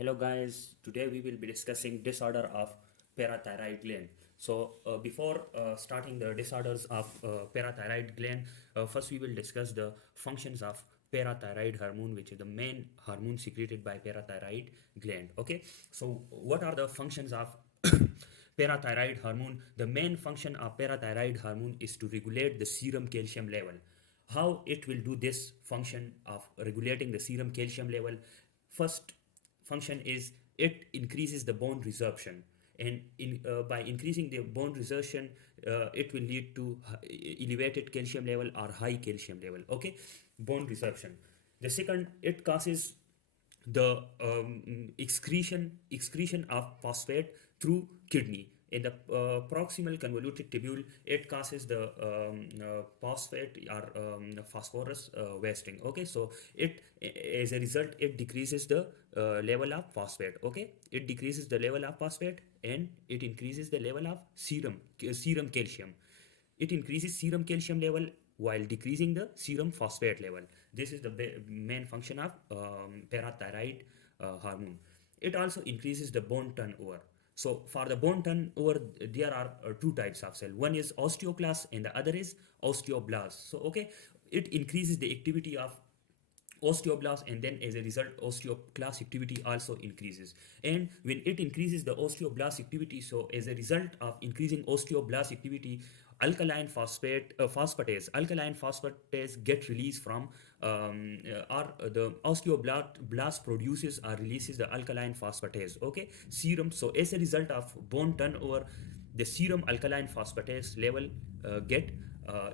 Hello guys, today we will be discussing disorder of parathyroid gland. Before starting the disorders of parathyroid gland, first we will discuss the functions of parathyroid hormone, which is the main hormone secreted by parathyroid gland. Okay, so what are the functions of parathyroid hormone? The main function of parathyroid hormone is to regulate the serum calcium level. How it will do this function of regulating the serum calcium level? First function is it increases the bone resorption, and by increasing the bone resorption, it will lead to elevated calcium level or high calcium level. Okay, bone resorption. The second, it causes the excretion of phosphate through kidney. In the proximal convoluted tubule, it causes the phosphate or phosphorus wasting. Okay, so it, as a result, it decreases the level of phosphate. Okay, it decreases the level of phosphate and it increases the level of serum calcium. It increases serum calcium level while decreasing the serum phosphate level. This is the main function of parathyroid hormone. It also increases the bone turnover. So for the bone turnover, there are two types of cell. One is osteoclast and the other is osteoblast. So okay, it increases the activity of osteoblast, and then as a result osteoclast activity also increases. And when it increases the osteoblast activity, so as a result of increasing osteoblast activity, alkaline phosphatase get released from or the osteoblast produces or releases the alkaline phosphatase. Okay, serum. So as a result of bone turnover, the serum alkaline phosphatase level get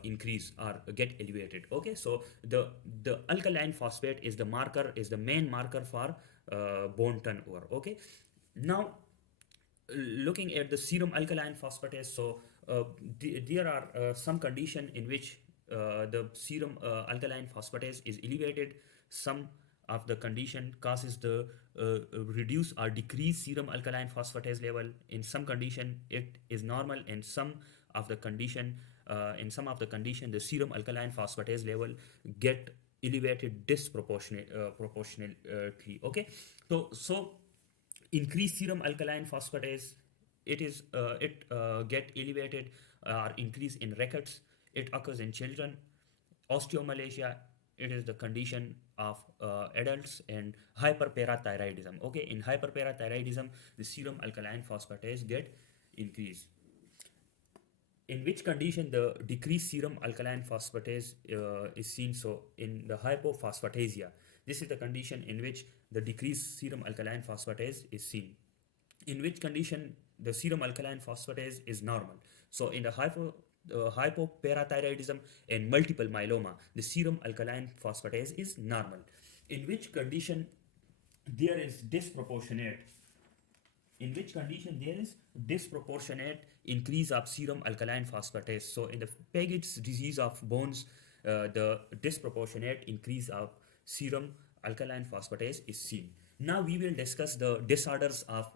increase or get elevated. Okay, so the alkaline phosphate is the marker, is the main marker for bone turnover. Okay, now looking at the serum alkaline phosphatase, so there are some condition in which the serum alkaline phosphatase is elevated. Some of the condition causes the reduce or decrease serum alkaline phosphatase level. In some condition it is normal, and some of the condition in some of the condition the serum alkaline phosphatase level get elevated proportionately. Okay, so increased serum alkaline phosphatase, it get elevated or increase in rickets. It occurs in children. Osteomalacia, it is the condition of adults. And hyperparathyroidism. Okay, in hyperparathyroidism the serum alkaline phosphatase get increased. In which condition the decreased serum alkaline phosphatase is seen? So in the hypophosphatasia, this is the condition in which the decreased serum alkaline phosphatase is seen. In which condition the serum alkaline phosphatase is normal. So in the hypoparathyroidism and multiple myeloma, the serum alkaline phosphatase is normal. In which condition there is disproportionate increase of serum alkaline phosphatase. So in the Paget's disease of bones, the disproportionate increase of serum alkaline phosphatase is seen. Now we will discuss the disorders of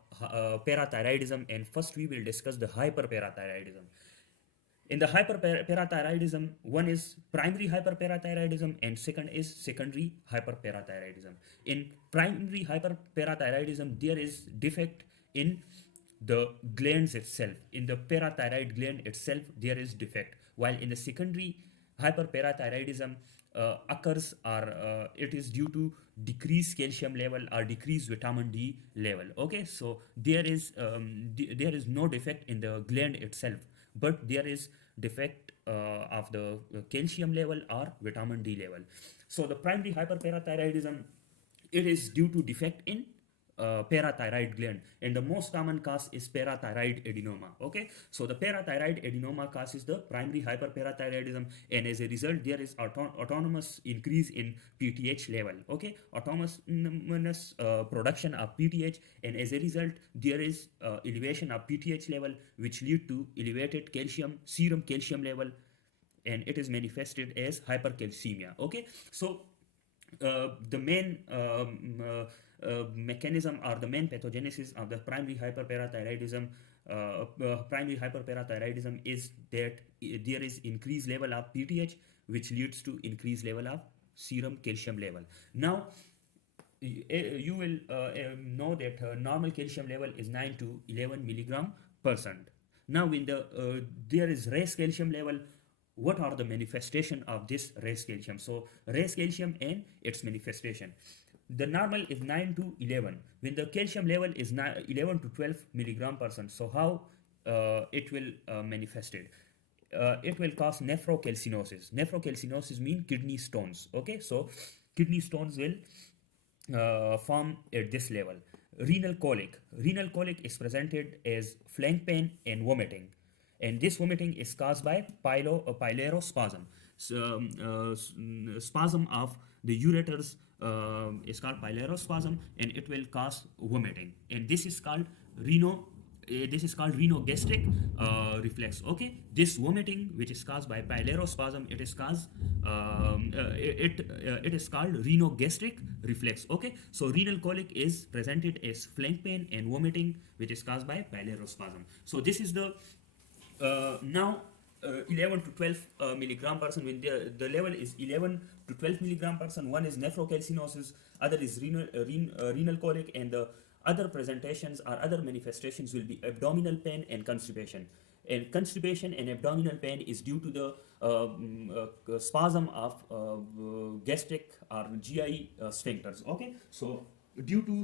parathyroidism, and first we will discuss the hyperparathyroidism. In the hyperparathyroidism, one is primary hyperparathyroidism and second is secondary hyperparathyroidism. In primary hyperparathyroidism, there is defect in the glands itself. In the parathyroid gland itself, there is defect. While in the secondary hyperparathyroidism occurs, or it is due to decreased calcium level or decreased vitamin D level. Okay, so there is no defect in the gland itself, but there is defect of the calcium level or vitamin D level. So the primary hyperparathyroidism, it is due to defect in parathyroid gland, and the most common cause is parathyroid adenoma. Okay, so the parathyroid adenoma causes the primary hyperparathyroidism, and as a result there is autonomous increase in PTH level. Okay, autonomous production of PTH, and as a result there is elevation of PTH level, which lead to elevated serum calcium level, and it is manifested as hypercalcemia. Okay, so the main mechanism or the main pathogenesis of the primary hyperparathyroidism is that there is increased level of PTH, which leads to increased level of serum calcium level. Now you will know that normal calcium level is 9 to 11 milligram percent. Now, when there is raised calcium level, what are the manifestation of this raised calcium? So, raised calcium and its manifestation. The normal is 9 to 11. When the calcium level is 11 to 12 milligram percent, so how it will manifest it? It will cause nephrocalcinosis. Nephrocalcinosis means kidney stones. Okay, so kidney stones will form at this level. Renal colic. Renal colic is presented as flank pain and vomiting, and this vomiting is caused by pylospasm. So, spasm of the ureters is called pylospasm, and it will cause vomiting, and this is called rhinogastric reflex. Okay, this vomiting, which is caused by pylospasm, it is called rhinogastric reflex. Okay, so renal colic is presented as flank pain and vomiting, which is caused by pylospasm. So this is the now 11 to 12 milligram person. When the level is 11 to 12 milligram person, one is nephrocalcinosis, other is renal colic, and the other presentations or other manifestations will be abdominal pain and constipation. And constipation and abdominal pain is due to the spasm of gastric or GI sphincters. Okay, so due to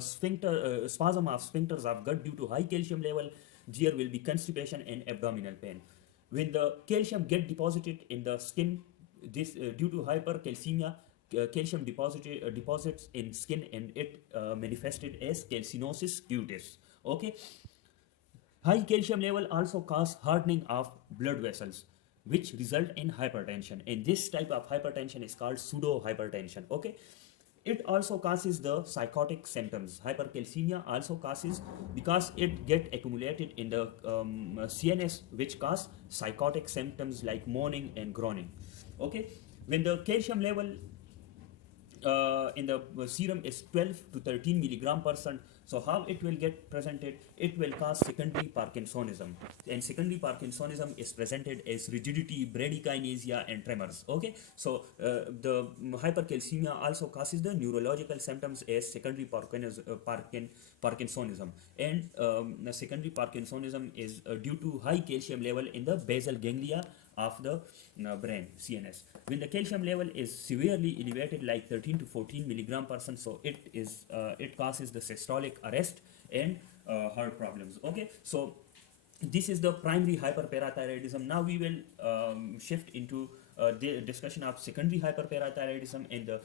spasm of sphincters of gut due to high calcium level, there will be constipation and abdominal pain. When the calcium get deposited in the skin, this due to hypercalcemia, calcium deposits in skin, and it manifested as calcinosis cutis. Okay, high calcium level also cause hardening of blood vessels, which result in hypertension, and this type of hypertension is called pseudo hypertension. Okay, it also causes the psychotic symptoms. Hypercalcemia also causes, because it get accumulated in the CNS, which cause psychotic symptoms like moaning and groaning. Okay, when the calcium level in the serum is 12 to 13 milligram percent, so how it will get presented? It will cause secondary Parkinsonism, and secondary Parkinsonism is presented as rigidity, bradykinesia, and tremors. Okay, so the hypercalcemia also causes the neurological symptoms as secondary Parkinsonism, and the secondary Parkinsonism is due to high calcium level in the basal ganglia of the brain, CNS. When the calcium level is severely elevated, like 13 to 14 milligram percent, so it causes the systolic arrest and heart problems. Okay, so this is the primary hyperparathyroidism. Now we will shift into the discussion of secondary hyperparathyroidism, and the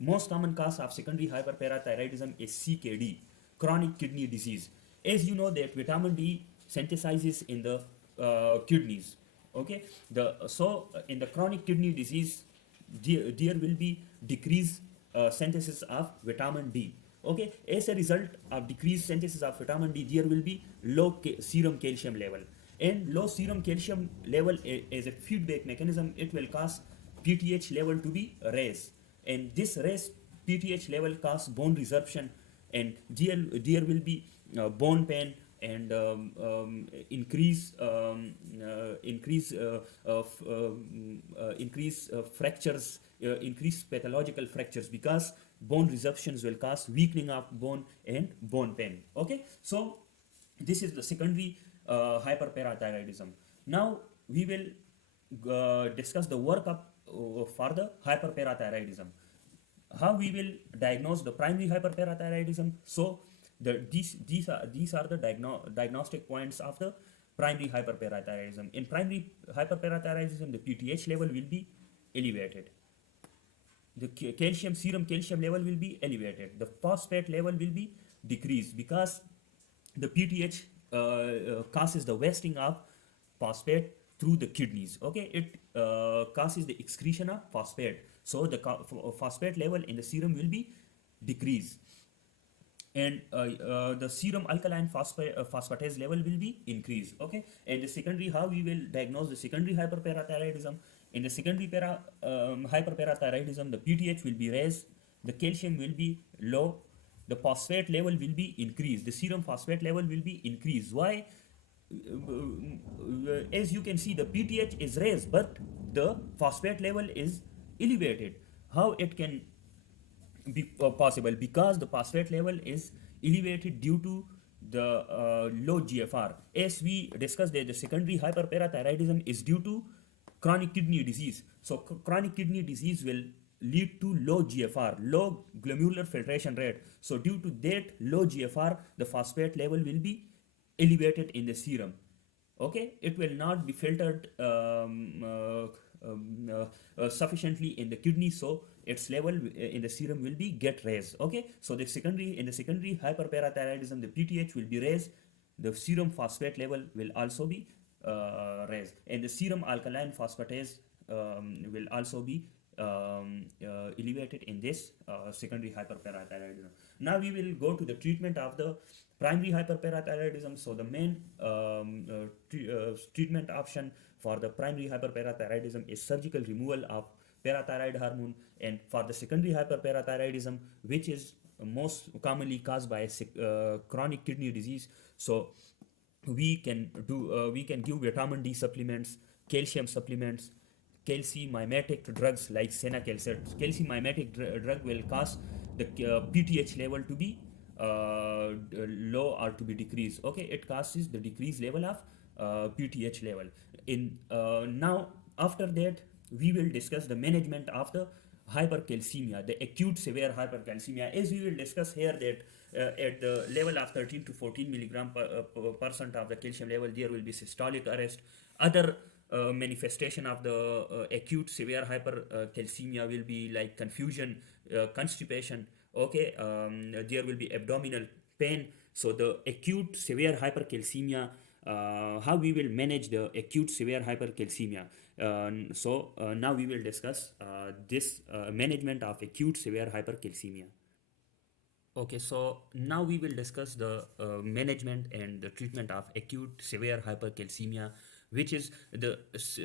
most common cause of secondary hyperparathyroidism is CKD, chronic kidney disease. As you know that vitamin D synthesizes in the kidneys. Okay, in the chronic kidney disease, there will be decreased synthesis of vitamin D. Okay, as a result of decreased synthesis of vitamin D, there will be low serum calcium level, and low serum calcium level as a feedback mechanism, it will cause PTH level to be raised, and this raised PTH level cause bone resorption, and there will be bone pain, and increase fractures, increase pathological fractures, because bone resorptions will cause weakening of bone and bone pain. Okay, so this is the secondary hyperparathyroidism. Now we will discuss the workup for the hyperparathyroidism. How we will diagnose the primary hyperparathyroidism? So these are the diagnostic points of the primary hyperparathyroidism. In primary hyperparathyroidism, the PTH level will be elevated, the serum calcium level will be elevated, the phosphate level will be decreased, because the PTH causes the wasting of phosphate through the kidneys. Okay, it causes the excretion of phosphate, so the phosphate level in the serum will be decreased, and the serum alkaline phosphatase level will be increased. Okay, and the secondary, how we will diagnose the secondary hyperparathyroidism? In the secondary hyperparathyroidism, the PTH will be raised, the calcium will be low, the phosphate level will be increased, the serum phosphate level will be increased. Why? As you can see, the PTH is raised, but the phosphate level is elevated. How it can possible because the phosphate level is elevated due to the low GFR. As we discussed, that the secondary hyperparathyroidism is due to chronic kidney disease. So chronic kidney disease will lead to low GFR, low glomerular filtration rate. So due to that low GFR, the phosphate level will be elevated in the serum. Okay, it will not be filtered sufficiently in the kidney, so its level in the serum will be get raised. Okay, so the secondary hyperparathyroidism, the PTH will be raised, the serum phosphate level will also be raised, and the serum alkaline phosphatase will also be elevated in this secondary hyperparathyroidism. Now we will go to the treatment of the primary hyperparathyroidism. So the main treatment option for the primary hyperparathyroidism is surgical removal of parathyroid hormone, and for the secondary hyperparathyroidism, which is most commonly caused by chronic kidney disease, so we can give vitamin D supplements, calcium supplements, calcimimetic drugs like senacalcet. Calcimimetic drug will cause the PTH level to be low or to be decreased. Okay, it causes the decreased level of PTH level. In now after that we will discuss the management of the hypercalcemia, the acute severe hypercalcemia. As we will discuss here that at the level of 13 to 14 milligram percent of the calcium level, there will be systolic arrest. Other manifestation of the acute severe hypercalcemia will be like confusion, constipation. Okay, there will be abdominal pain. So the acute severe hypercalcemia, how we will manage the acute severe hypercalcemia. Now we will discuss this management of acute severe hypercalcemia. Okay, so now we will discuss the management and the treatment of acute severe hypercalcemia, which is the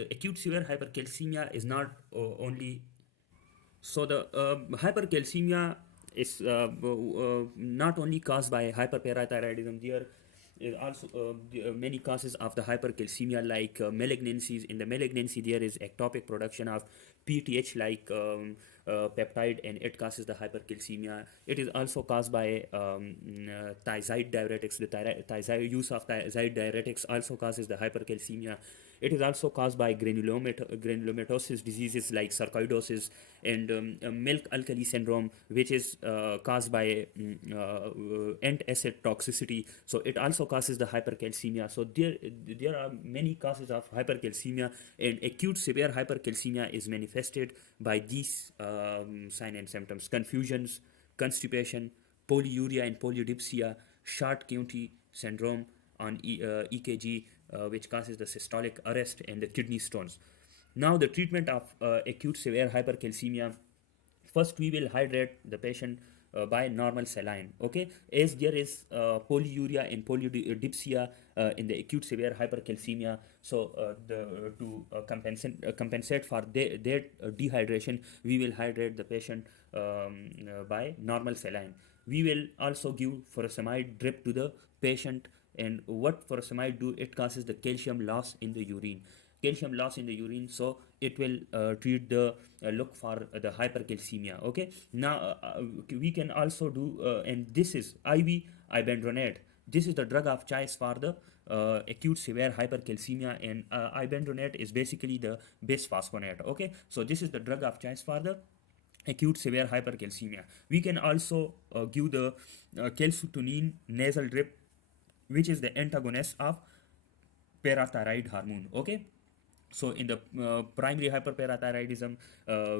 acute severe hypercalcemia is not only. So the hypercalcemia is not only caused by hyperparathyroidism. There is also many causes of the hypercalcemia, like malignancies. In the malignancy, there is ectopic production of PTH like peptide, and it causes the hypercalcemia. It is also caused by thiazide diuretics. The use of thiazide diuretics also causes the hypercalcemia. It is also caused by granulomatosis diseases like sarcoidosis and milk alkali syndrome, which is caused by antacid toxicity. So it also causes the hypercalcemia. So there are many causes of hypercalcemia, and acute severe hypercalcemia is manifested by these signs and symptoms: confusions, constipation, polyuria and polydipsia, Short-County syndrome on EKG, which causes the systolic arrest and the kidney stones. Now the treatment of acute severe hypercalcemia. First, we will hydrate the patient by normal saline. Okay, as there is polyuria and polydipsia in the acute severe hypercalcemia, so compensate for their dehydration, we will hydrate the patient by normal saline. We will also give furosemide drip to the patient. And what furosemide do? It causes the calcium loss in the urine. Calcium loss in the urine, so it will treat the look for the hypercalcemia. Okay, now we can also do and this is IV ibandronate. This is the drug of choice for the acute severe hypercalcemia, and ibandronate is basically the bisphosphonate. Okay, so this is the drug of choice for the acute severe hypercalcemia. We can also give the calcitonin nasal drip, which is the antagonist of parathyroid hormone. Okay, so in the primary hyperparathyroidism,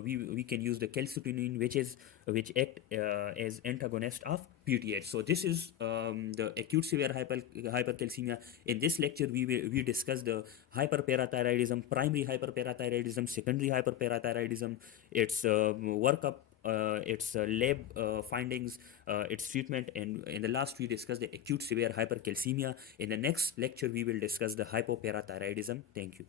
we can use the calcitonin, which act as antagonist of PTH. So this is the acute severe hypercalcemia. In this lecture, we discuss the hyperparathyroidism, primary hyperparathyroidism, secondary hyperparathyroidism, its workup, its lab findings, its treatment, and in the last we discussed the acute severe hypercalcemia. In the next lecture, we will discuss the hypoparathyroidism. Thank you.